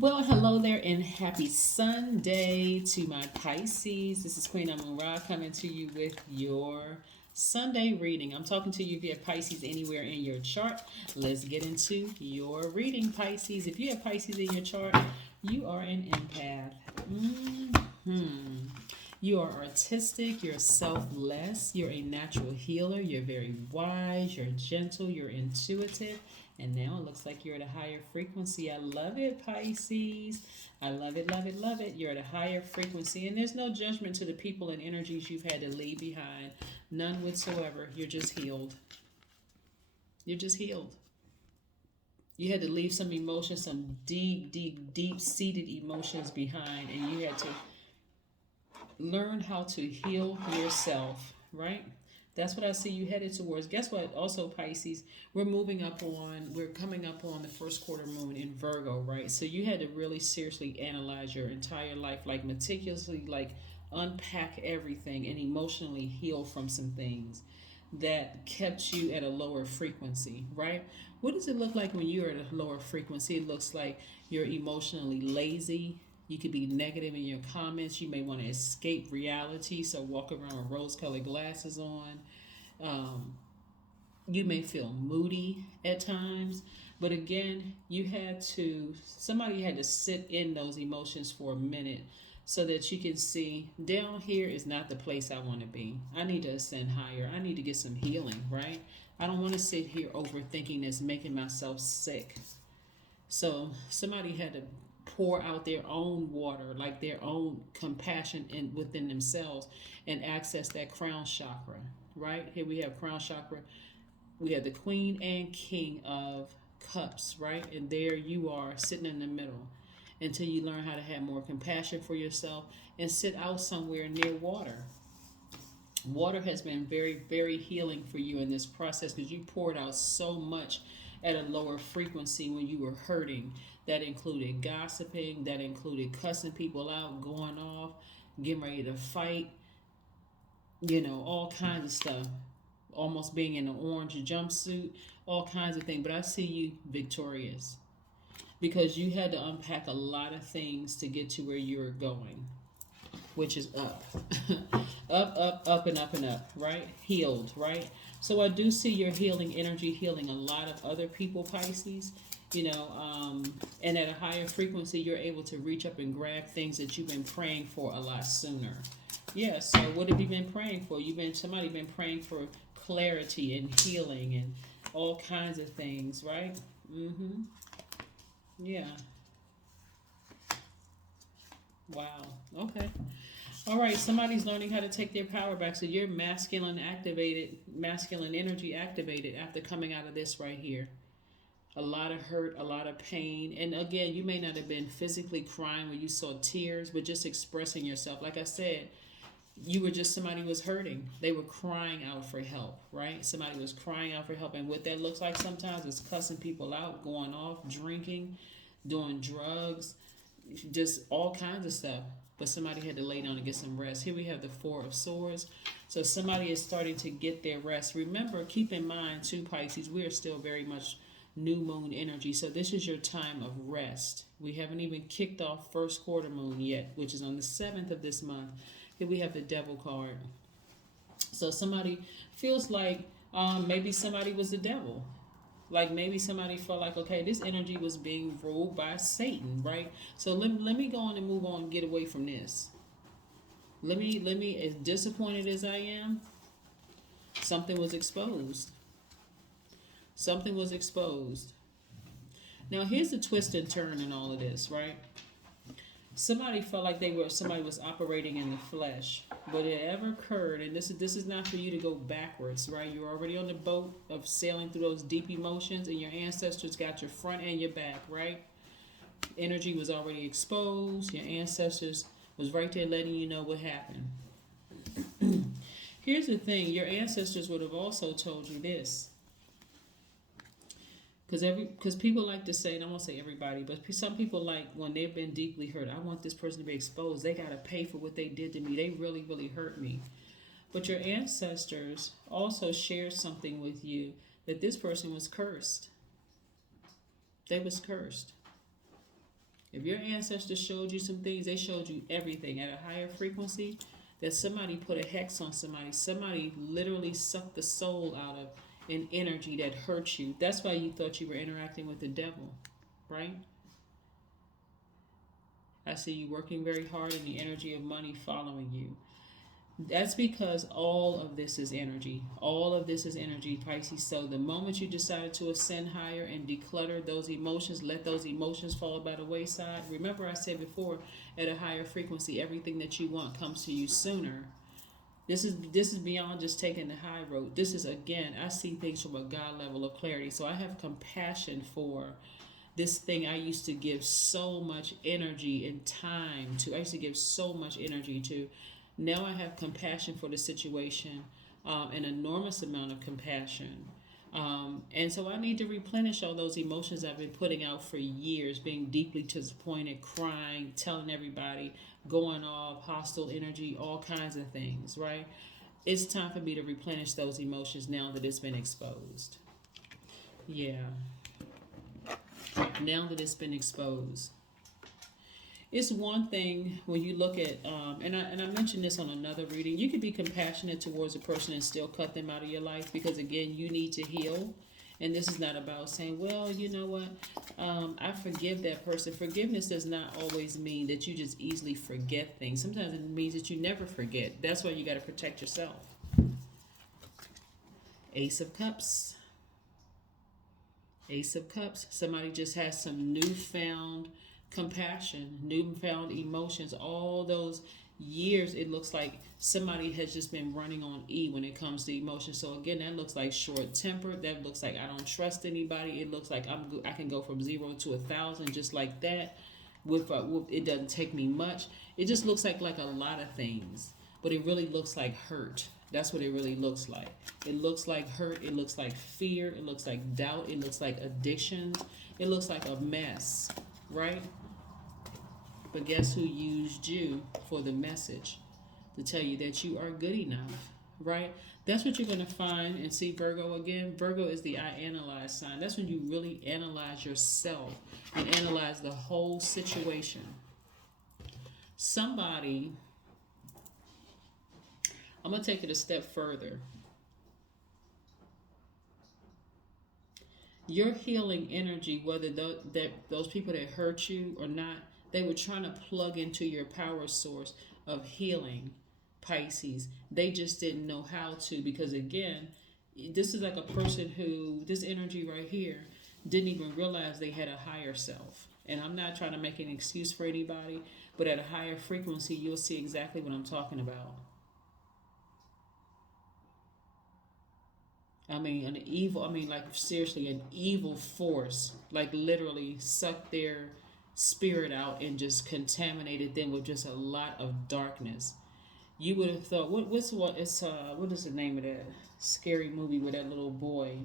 Well, hello there and happy Sunday to my Pisces. This is Queen Amun Ra coming to you with your Sunday reading. I'm talking to you if you have Pisces anywhere in your chart. Let's get into your reading, Pisces. If you have Pisces in your chart, you are an empath. You are artistic, you're selfless, you're a natural healer, you're very wise, you're gentle, you're intuitive, and now it looks like you're at a higher frequency. I love it, Pisces. I love it, love it, love it. You're at a higher frequency, and there's no judgment to the people and energies you've had to leave behind. None whatsoever. You're just healed. You're just healed. You had to leave some emotions, some deep, deep, deep seated emotions behind, and you had to learn how to heal yourself, right? That's what I see you headed towards. Guess what? Also, Pisces, we're coming up on the first quarter moon in Virgo, right? So you had to really seriously analyze your entire life, like meticulously, like unpack everything and emotionally heal from some things that kept you at a lower frequency, right? What does it look like when you're at a lower frequency? It looks like you're emotionally lazy. You could be negative in your comments. You may want to escape reality, so walk around with rose colored glasses on. Um, you may feel moody at times, but again, somebody had to sit in those emotions for a minute so that you can see down here is not the place I want to be. I need to ascend higher. I need to get some healing, right? I don't want to sit here overthinking this, making myself sick. So somebody had to pour out their own water, like their own compassion within themselves, and access that crown chakra. Right here we have crown chakra. We have the Queen and King of Cups, right, and there you are sitting in the middle. Until you learn how to have more compassion for yourself and sit out somewhere near water. Water has been very, very healing for you in this process because you poured out so much at a lower frequency when you were hurting. That included gossiping, that included cussing people out, going off, getting ready to fight, all kinds of stuff. Almost being in an orange jumpsuit, all kinds of things. But I see you victorious because you had to unpack a lot of things to get to where you're going, which is up. Up, up, up, and up and up, right? Healed, right? So I do see your healing energy healing a lot of other people, Pisces. And at a higher frequency, you're able to reach up and grab things that you've been praying for a lot sooner. Yeah, so what have you been praying for? Somebody been praying for clarity and healing and all kinds of things, right? Mm-hmm. Yeah. Wow. Okay. All right, somebody's learning how to take their power back. So you're masculine energy activated after coming out of this right here. A lot of hurt, a lot of pain. And again, you may not have been physically crying when you saw tears, but just expressing yourself. Like I said, somebody was hurting. They were crying out for help, right? Somebody was crying out for help. And what that looks like sometimes is cussing people out, going off, drinking, doing drugs, just all kinds of stuff. But somebody had to lay down and get some rest. Here we have the Four of Swords. So somebody is starting to get their rest. Remember, keep in mind too, Pisces, we are still very much new moon energy. So this is your time of rest. We haven't even kicked off first quarter moon yet, which is on the 7th of this month. Here we have the Devil card. So somebody feels like maybe somebody was the devil. Like maybe somebody felt like, okay, this energy was being ruled by Satan, right? So let me go on and move on and get away from this. Let me, as disappointed as I am, something was exposed. Something was exposed. Now here's the twist and turn in all of this, right? Somebody felt like somebody was operating in the flesh. But it ever occurred, and this is not for you to go backwards, right? You're already on the boat of sailing through those deep emotions, and your ancestors got your front and your back, right? Energy was already exposed. Your ancestors was right there letting you know what happened. Here's the thing: your ancestors would have also told you this. Because people like to say, and I won't say everybody, but some people like when they've been deeply hurt. I want this person to be exposed. They gotta pay for what they did to me. They really, really hurt me. But your ancestors also shared something with you that this person was cursed. They was cursed. If your ancestors showed you some things, they showed you everything at a higher frequency, that somebody put a hex on somebody literally sucked the soul out of an energy that hurt you. That's why you thought you were interacting with the devil, right? I see you working very hard and the energy of money following you. That's because all of this is energy. All of this is energy, Pisces. So the moment you decide to ascend higher and declutter those emotions, let those emotions fall by the wayside. Remember I said before, at a higher frequency, everything that you want comes to you sooner. This is beyond just taking the high road. This is, again, I see things from a God level of clarity. So I have compassion for this thing I used to give so much energy and time to. I used to give so much energy to. Now I have compassion for the situation, an enormous amount of compassion. And so I need to replenish all those emotions I've been putting out for years, being deeply disappointed, crying, telling everybody, going off, hostile energy, all kinds of things, right? It's time for me to replenish those emotions now that it's been exposed. Yeah. Now that it's been exposed. It's one thing when you look at, and I mentioned this on another reading, you can be compassionate towards a person and still cut them out of your life because, again, you need to heal. And this is not about saying, well, you know what, I forgive that person. Forgiveness does not always mean that you just easily forget things. Sometimes it means that you never forget. That's why you got to protect yourself. Ace of Cups. Ace of Cups. Somebody just has some newfound compassion, newfound emotions. All those years, it looks like somebody has just been running on E when it comes to emotions. So again, that looks like short-tempered. That looks like I don't trust anybody. It looks like I can go from 0 to 1,000 just like that. With it doesn't take me much. It just looks like a lot of things, but it really looks like hurt. That's what it really looks like. It looks like hurt. It looks like fear. It looks like doubt. It looks like addictions. It looks like a mess, right? But guess who used you for the message? To tell you that you are good enough, right? That's what you're going to find and see Virgo again. Virgo is the I analyze sign. That's when you really analyze yourself and analyze the whole situation. Somebody, I'm going to take it a step further. Your healing energy, whether those people that hurt you or not, they were trying to plug into your power source of healing, Pisces. They just didn't know how to because, again, this is like a person who, this energy right here, didn't even realize they had a higher self. And I'm not trying to make an excuse for anybody, but at a higher frequency, you'll see exactly what I'm talking about. Seriously, an evil force, like literally sucked their spirit out and just contaminated them with just a lot of darkness. You would have thought, what is the name of that scary movie with that little boy?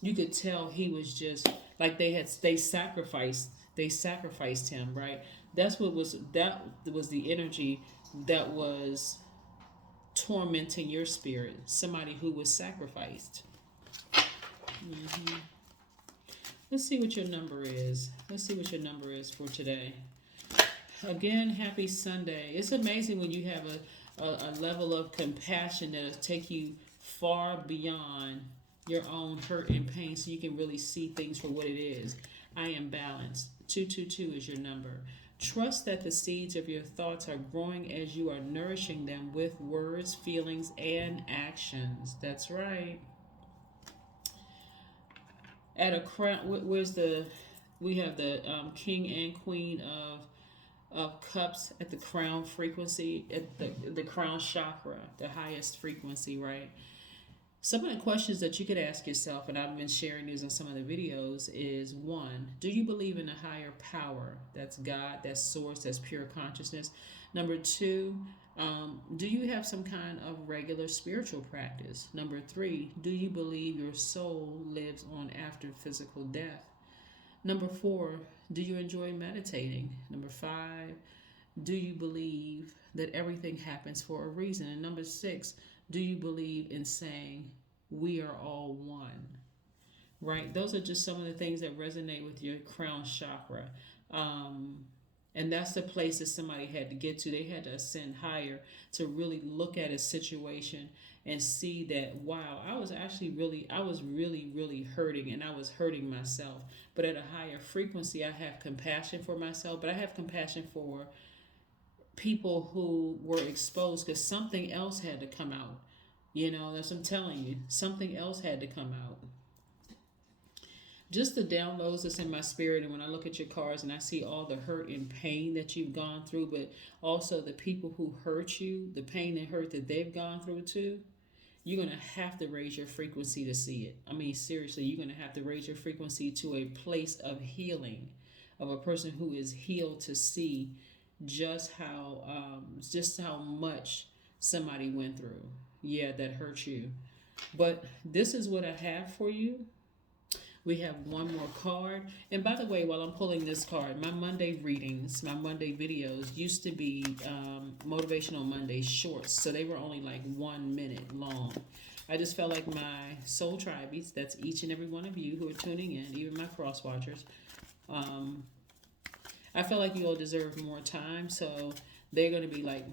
You could tell he was just like they sacrificed him, right? That was the energy that was tormenting your spirit. Somebody who was sacrificed. Let's see what your number is. Let's see what your number is for today. Again, happy Sunday. It's amazing when you have a level of compassion that'll take you far beyond your own hurt and pain so you can really see things for what it is. I am balanced. 222 is your number. Trust that the seeds of your thoughts are growing as you are nourishing them with words, feelings, and actions. That's right. At a crown, we have the king and queen of cups at the crown frequency, at the crown chakra, the highest frequency, right? Some of the questions that you could ask yourself, and I've been sharing these in some of the videos, is one, do you believe in a higher power? That's God, that's source, that's pure consciousness. Number two, do you have some kind of regular spiritual practice? Number three, do you believe your soul lives on after physical death? Number four, do you enjoy meditating? Number five, do you believe that everything happens for a reason? And number six, do you believe in saying we are all one? right? Those are just some of the things that resonate with your crown chakra. Um, and that's the place that somebody had to get to. They had to ascend higher to really look at a situation and see that, wow, I was really, really hurting, and I was hurting myself. But at a higher frequency, I have compassion for myself, but I have compassion for people who were exposed because something else had to come out. You know, that's what I'm telling you. Something else had to come out. Just the downloads that's in my spirit, and when I look at your cards and I see all the hurt and pain that you've gone through, but also the people who hurt you, the pain and hurt that they've gone through too, you're going to have to raise your frequency to see it. I mean, seriously, you're going to have to raise your frequency to a place of healing, of a person who is healed, to see just how much somebody went through. Yeah, that hurt you. But this is what I have for you. We have one more card. And by the way, while I'm pulling this card, my Monday readings, my Monday videos used to be Motivational Monday shorts. So they were only like 1 minute long. I just felt like my soul tribies, that's each and every one of you who are tuning in, even my cross watchers, I felt like you all deserve more time. So they're going to be like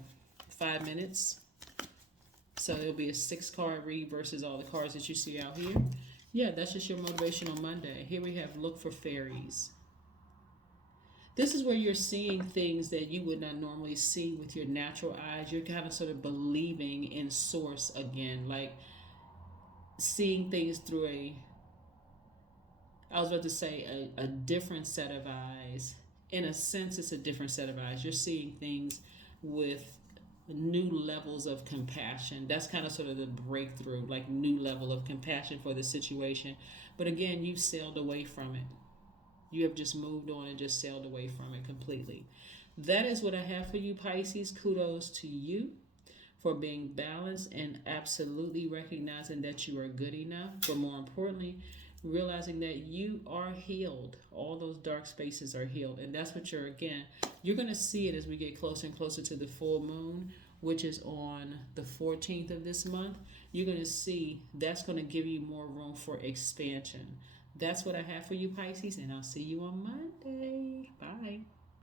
5 minutes. So it'll be a 6-card read versus all the cards that you see out here. Yeah, that's just your Motivational Monday. Here we have Look for Fairies. This is where you're seeing things that you would not normally see with your natural eyes. You're kind of sort of believing in source again, like seeing things through a different set of eyes. In a sense, it's a different set of eyes. You're seeing things with new levels of compassion. That's kind of sort of the breakthrough, like new level of compassion for the situation. But again, you've sailed away from it. You have just moved on and just sailed away from it completely. That is what I have for you, Pisces. Kudos to you for being balanced and absolutely recognizing that you are good enough. But more importantly, realizing that you are healed. All those dark spaces are healed. And that's what you're going to see it as we get closer and closer to the full moon, which is on the 14th of this month. You're going to see that's going to give you more room for expansion. That's what I have for you, Pisces, and I'll see you on Monday. Bye.